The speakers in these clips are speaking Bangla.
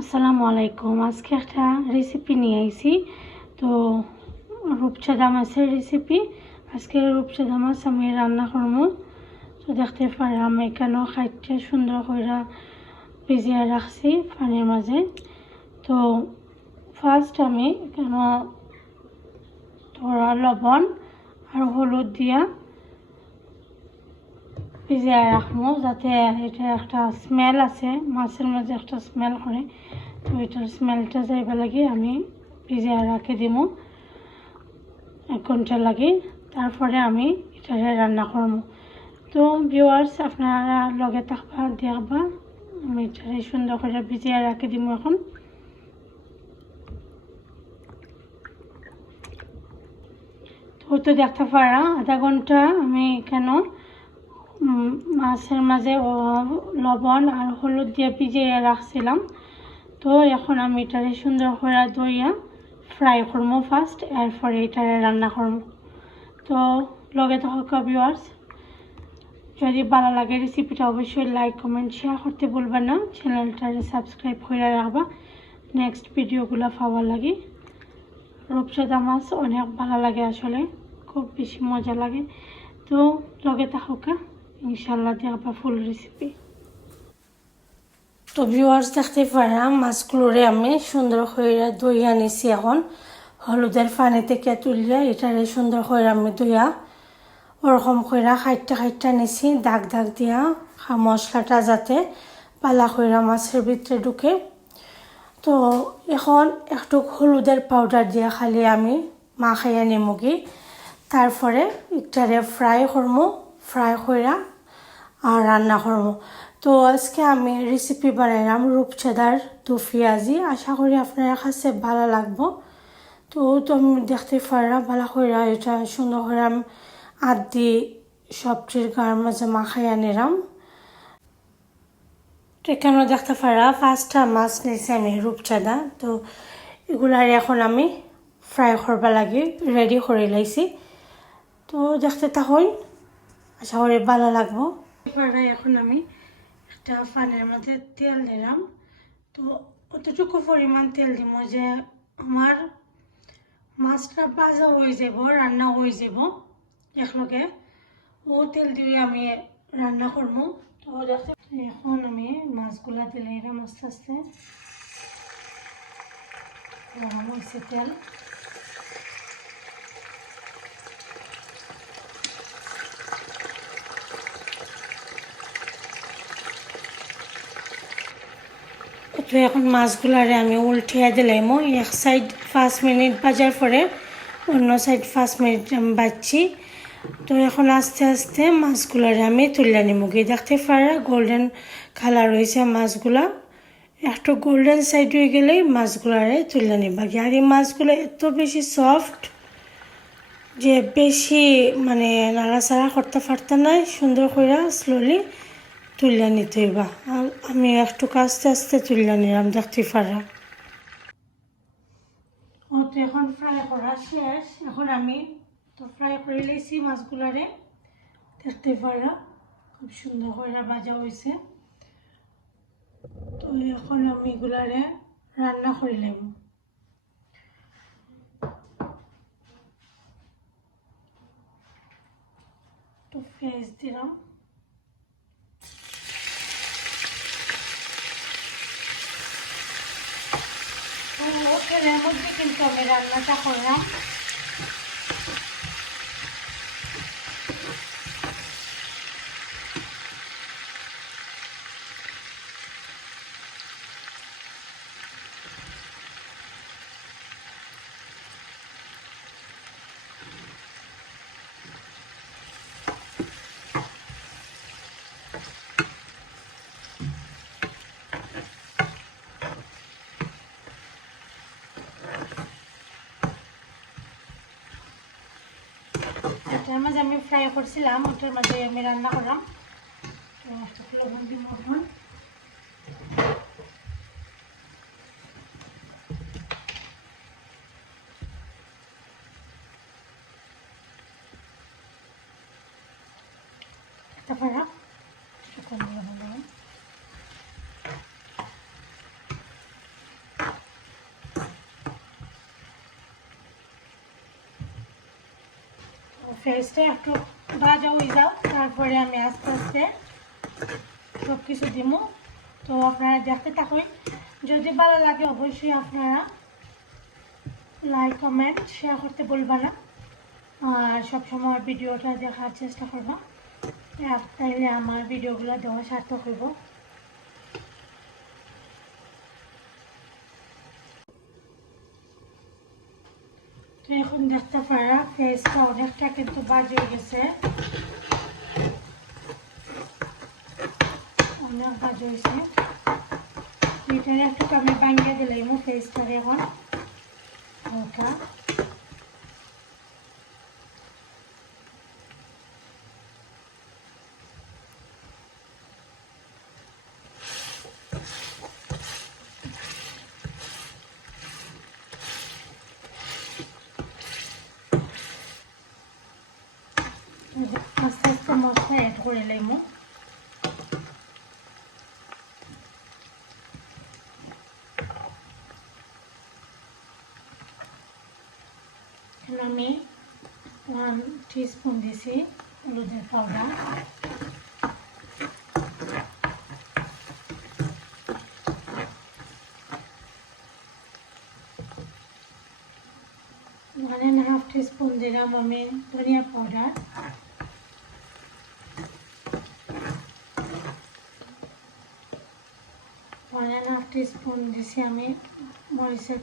আসসালামু আলাইকুম। আজকে একটা রেসিপি নিয়ে আইছি। তো রূপচাঁদা মাছের রেসিপি আজকে রূপচাঁদা মাছ আমি রান্না করব তো দেখতে পারলাম, এখানেও খাইতে সুন্দর করে ভিজিয়ে রাখছি পানির মাঝে। তো ফার্স্ট আমি কেন ধরা লবণ আর হলুদ দিয়া ভিজিয়ে রাখব যাতে এটা একটা স্মেল আছে, মাছের মাঝে একটা স্মেল করে, তো এটার স্মেলটা যাইবা লাগে, আমি ভিজিয়ে রাখে দিব এক ঘণ্টা লাগে, তারপরে আমি এটারে রান্না করব তো ভিউয়ার্স আপনারা লগে থাকবা, দেখবা, আমি এটারে সুন্দর করে ভিজিয়ে রাখে দিব এখন। তো দেখতে পারা, আধা ঘণ্টা আমি কেন মাছের মাঝে লবণ আর হলুদ দিয়ে ভিজিয়ে রাখছিলাম। তো এখন আমি এটারে সুন্দর করে দইয়া ফ্রাই করব ফার্স্ট এরপরে এটারে রান্না করব। তো লগে থাকা ভিউয়ার্স যদি ভালো লাগে রেসিপিটা অবশ্যই লাইক কমেন্ট শেয়ার করতে ভুলবেন না। চ্যানেলটারে সাবস্ক্রাইব করে রাখবা। নেক্সট ভিডিওগুলো পাওয়ার লাগে। রূপচাঁদা মাছ অনেক ভালো লাগে আসলে। খুব বেশি মজা লাগে। তো লগে থাকা ইনশাল্লাহ দেখবা ফুল রেসিপি তো ভিউয়ার্স দেখতে পারাম মাছগুলোরে আমি সুন্দর করে দইয়া নিছি এখন। হলুদের পানি থেকে তুলিয়া এটারে সুন্দর করে আমি দইয়া ওরকম করে খাইটটা খাইটটা নিছি, দাগ দাগ দিয়া মশলাটা যাতে পালা কইরা মাছের ভিতরে ঢুকে। তো এখন একটু হলুদের পাউডার দিয়া খালি আমি মাখাইয়া নিমুগি। তারপরে একটারে ফ্রাই করব ফ্রাই কইরা রান্না করব। তো আজকে আমি রেসিপি বানাইলাম রূপচাঁদার দু পেঁয়াজি আশা করি আপনার কাছে ভালো লাগবো। তো তো আমি দেখতে পারলাম, ভালো করে এটা সুন্দর করে আমি আদি, সবজির গার মাঝে মাখাইয়া নিলাম তো এখানেও দেখতে পারা পাঁচটা মাছ নিয়েছি আমি রূপচাঁদা। তো এগুলার এখন আমি ফ্রাই করবা লাগে রেডি করে লাইছি। তো দেখতে তখন আশা করি ভালো লাগবো। এবারে এখন আমি একটা পানের মধ্যে তেল দিলাম। তো অতটুকু পরিমাণ তেল দিব যে আমার মাছটা ভাজা হয়ে যাব, রান্না হয়ে যাব একলগে। ও তেল দিয়ে আমি রান্না করব। তো এখন আমি মাছগুলা দিলে এরম আস্তে আস্তে গরম হয়েছে তেল। তো এখন মাছগুলারে আমি উল্টিয়ে দিলাম। এক সাইড পাঁচ মিনিট বাজার পরে অন্য সাইড পাঁচ মিনিট আমি বাজছি তো এখন আস্তে আস্তে মাছগুলারে আমি তুলে নিমুগি দেখতে পারা? গোল্ডেন কালার হয়েছে মাছগুলা। একটু গোল্ডেন সাইড হয়ে গেলেই মাছগুলারে তুলে নিবাগি আর এই মাছগুলো এত বেশি সফট যে বেশি মানে নাড়াচাড়া করতে পারতে নাই, সুন্দর করে স্লোলি তুলে নিতে আর আমি একটু আস্তে আস্তে তুলে নিলাম, দেখতে পারা। ও তো এখন ফ্রাই করা শেষ। এখন আমি তো ফ্রাই করে লেছি মাছগুলারে। দেখতে পারা, খুব সুন্দর করে ভাজা হয়েছে তো এখন আমি এগুলারে রান্না করিলাম তো পেঁয়াজ দিলাম। তো তেলের মধ্যে কিন্তু আমি রান্নাটা করলাম করছিলাম ওটার মাঝে আমি রান্না করলাম। লবণ দিয়ে মতন তারপর ফেসটা একটু ভাজা হয়ে যাও তারপরে আমি আস্তে আস্তে সব কিছু দিব তো আপনারা দেখতে থাকুন। যদি ভালো লাগে অবশ্যই আপনারা লাইক কমেন্ট শেয়ার করতে বলবা না। আর সবসময় ভিডিওটা দেখার চেষ্টা করব। তাইলে আমার ভিডিওগুলো দেওয়া সার্থক হইব। এখন দেখতে পারা ফেসটা অনেকটা কিন্তু বাজে গেছে। অনেক বাজে হয়েছে। এটারে একটু আমি বাঙ্গিয়ে দিলাম ফেসটারে এখন। হালকা আস্তে আস্তে মশলা অ্যাড করে এখানে আমি ওয়ান টিস্পুন দিছি হলুদের powder one and half teaspoon দিলাম আমি ধনিয়া পাউডার ওয়ান টিস্পুন দিছি আমি মরিচের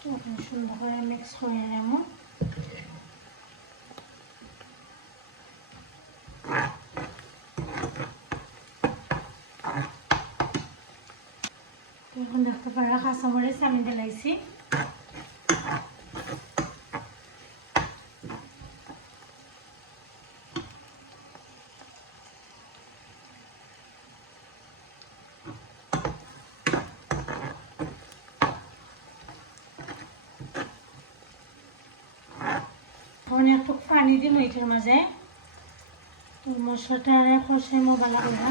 তখন সুন্দর করে মিক্স করে নেব এখন দেখতে পারা কাঁচামরিচ আমি দিলাইছি। এখন একটু পানি দিম ওইটার মাঝে। তো মশলাটা কষে মোবাইল করে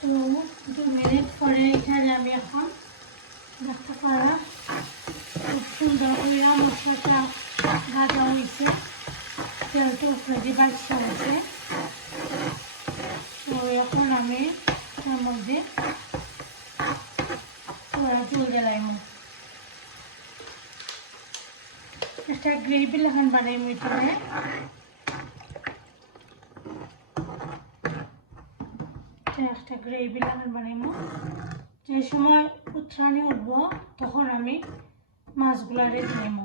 তো দু মিনিট পরে এখানে আমি এখন দেখতে পারা খুব সুন্দর করে মশলাটা ভাজা হয়েছে বাচ্চা হয়েছে তো এখন আমি তার মধ্যে জল দিলাম একটা গ্রেভি লাগান বানাই মিটে একটা গ্রেভি লাগান বানাইমো। যে সময় উত্রাণে উঠব, তখন আমি মাছগুলারে দিলাম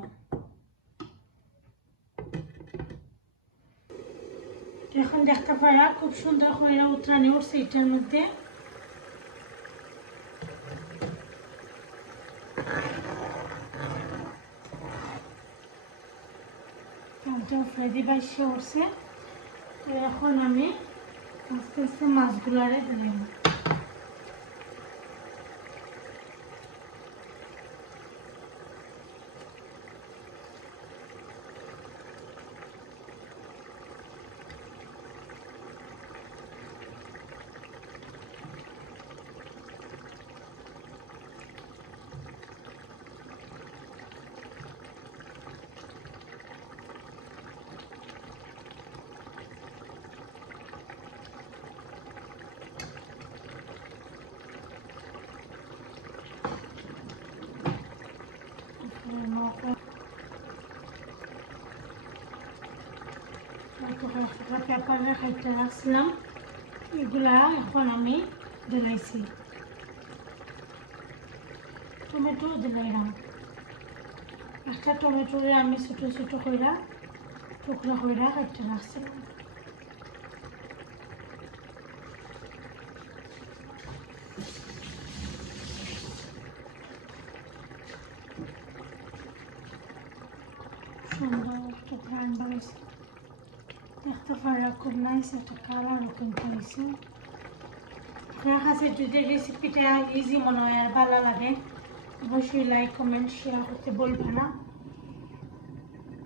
এখন দেখতে পারা খুব সুন্দর করে উত্রাণে উঠছে এটার মধ্যে। ফ্রেডি উঠছে তো এখন আমি আস্তে আস্তে মাছগুলারে দিলাম পেপারে খাইতে রাখছিলাম এগুলা এখন আমি দিলাইছি। টমেটো দিলাইলাম। একটা টমেটোরে আমি ছোটো ছোটো কইরা, টুকরা কইরা খাইতে রাখছিলাম নাম্বার হয়েছে দেখতে পারা খুব নাইস একটা কালারও কিন্তু হয়েছে আপনার কাছে যদি রেসিপিটা ইজি মনে হয় আর ভালো লাগে অবশ্যই লাইক কমেন্ট শেয়ার করতে বলবে না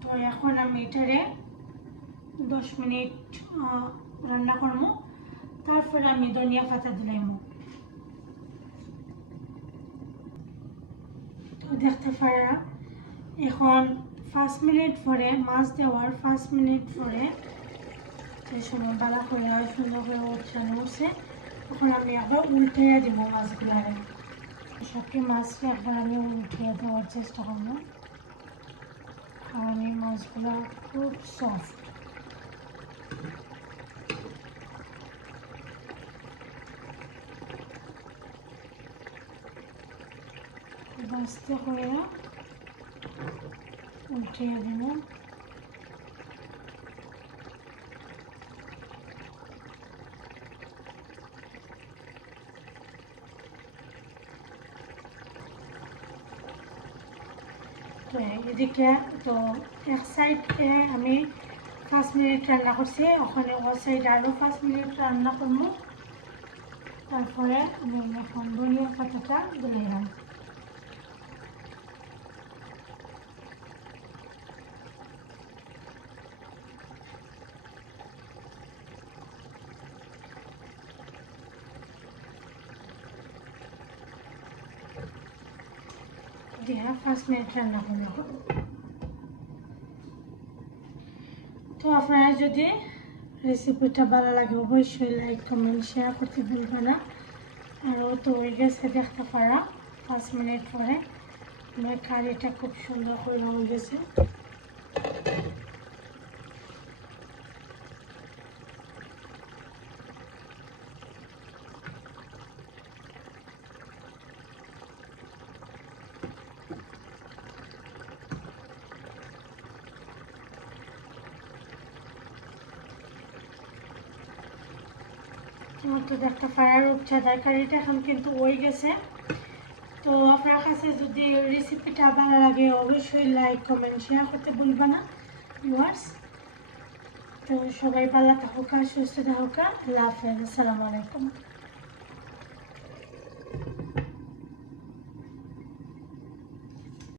তো এখন আমি এটারে দশ মিনিট রান্না করব তারপরে আমি ধনিয়া পাতা দিলাম তো দেখতে পারা এখন পাঁচ মিনিট পরে মাছ দেওয়ার পাঁচ মিনিট পরে যে সময় বালা করে আর সুন্দর করে উঠানো উঠছে তখন আমি আবার উল্টে দিব মাছগুলারে সবটি মাছকে একবার আমি উল্টে দেওয়ার চেষ্টা করব কারণ এই মাছগুলো খুব সফট বাস্তে করে উল্টে দেব এদিকে তো এক সাইডে আমি পাঁচ মিনিট রান্না করছি, ওখানে ও সাইড আরও পাঁচ মিনিট রান্না করব। তারপরে আমি এখন ধনিয়া পাতাটা দিলাম দিয়ে পাঁচ মিনিট রান্না করব তো আপনারা যদি রেসিপিটা ভালো লাগে, অবশ্যই লাইক কমেন্ট শেয়ার করতে ভুলবে না। আরও তো ওই গেছে, দেখতে পারা। পাঁচ মিনিট পরে। আমার কারিটা খুব সুন্দর করে হয়ে গেছে। তো একটা ফায়ার উঠছে তরকারিটা এখন কিন্তু ওই গেছে। তো আপনার কাছে যদি রেসিপিটা ভালো লাগে, অবশ্যই লাইক কমেন্ট শেয়ার করতে ভুলবে না ভিউয়ার্স তো সবাই ভালো থাকুক সুস্থ থাকুক। আল্লাহ হাফেজ। আসসালামু আলাইকুম।